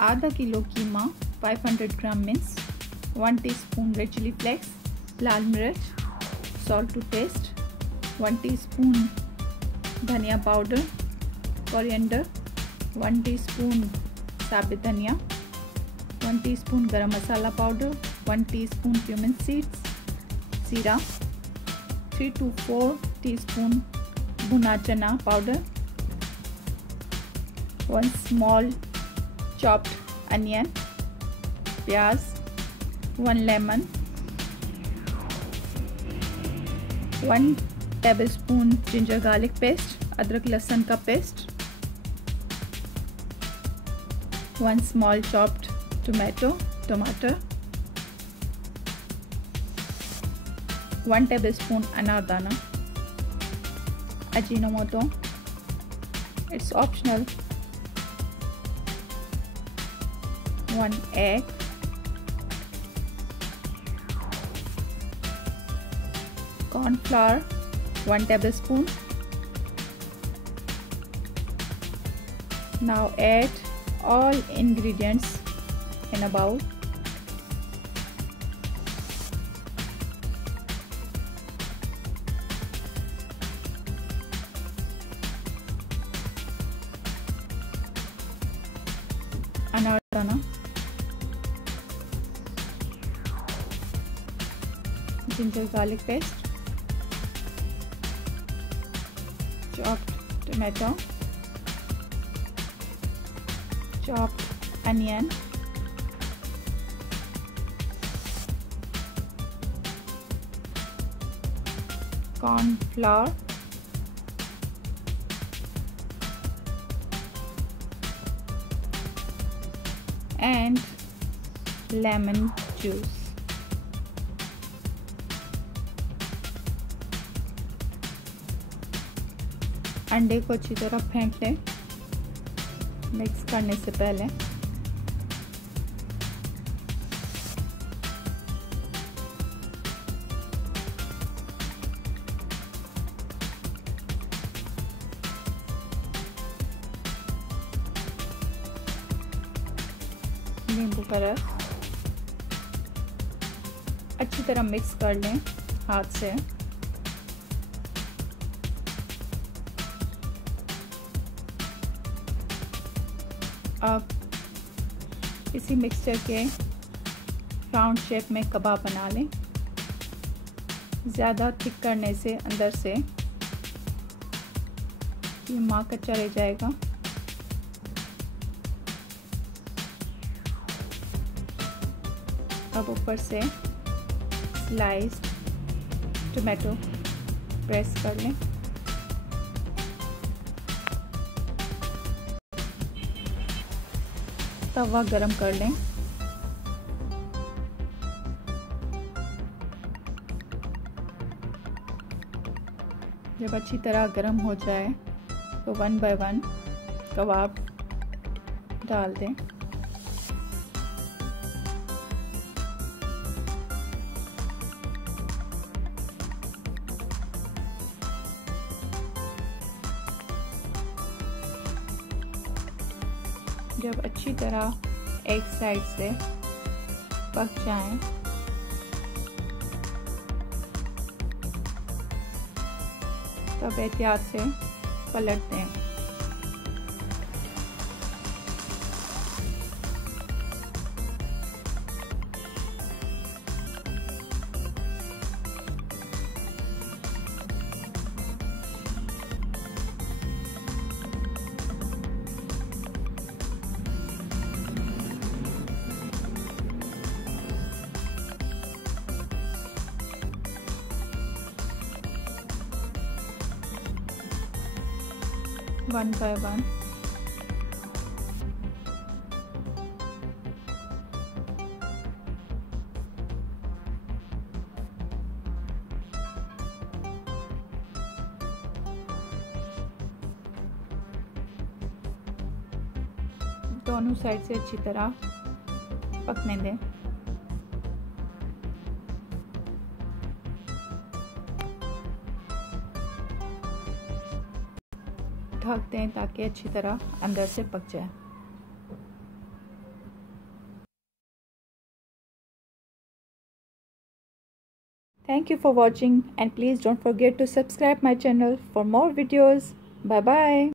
आधा kilo keema, 500 gram mince, 1 teaspoon red chilli flakes, लाल मिर्च, सॉल्ट टू टेस्ट, 1 टीस्पून धनिया पाउडर, कोरिएंडर, 1 टीस्पून साबित धनिया, 1 teaspoon garam masala powder, 1 teaspoon cumin seeds, जीरा, 3 to 4 टीस्पून भुना चना पाउडर, 1 स्मॉल chopped onion, प्याज, 1 lemon, 1 tablespoon ginger garlic paste, अदरक लहसुन का पेस्ट, 1 स्मॉल chopped टमाटर, 1 टेबलस्पून अनार दाना, Ajinomoto, it's optional, 1 egg, corn flour 1 tablespoon. Now add all ingredients in a bowl. Anaar dana, ginger garlic paste, chopped tomato, chopped onion, corn flour, and lemon juice. अंडे को अच्छी तरह फेंट लें mix करने से पहले। नींबू का रस अच्छी तरह मिक्स कर लें हाथ से। अब इसी मिक्सचर के राउंड शेप में कबाब बना लें। ज़्यादा थिक करने से अंदर से कीमा कच्चा रह जाएगा। अब ऊपर से स्लाइस्ड टोमेटो प्रेस कर लें। तवा गरम कर लें। जब अच्छी तरह गरम हो जाए तो 1 by 1 कबाब डाल दें। जब अच्छी तरह एक साइड से पक जाएं, तब एहतियात से पलट दें। वन बाय वन दोनों साइड से अच्छी तरह पकने दें। ढक दें ताकि अच्छी तरह अंदर से पक जाए। Thank you for watching and please don't forget to subscribe my channel for more videos. Bye bye.